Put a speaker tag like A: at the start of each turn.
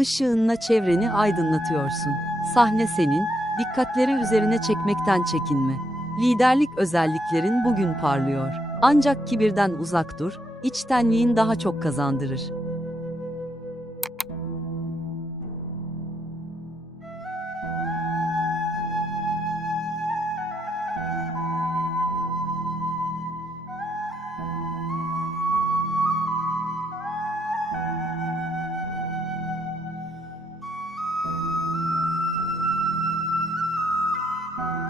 A: Işığınla çevreni aydınlatıyorsun. Sahne senin, dikkatleri üzerine çekmekten çekinme. Liderlik özelliklerin bugün parlıyor. Ancak kibirden uzak dur, içtenliğin daha çok kazandırır. thank you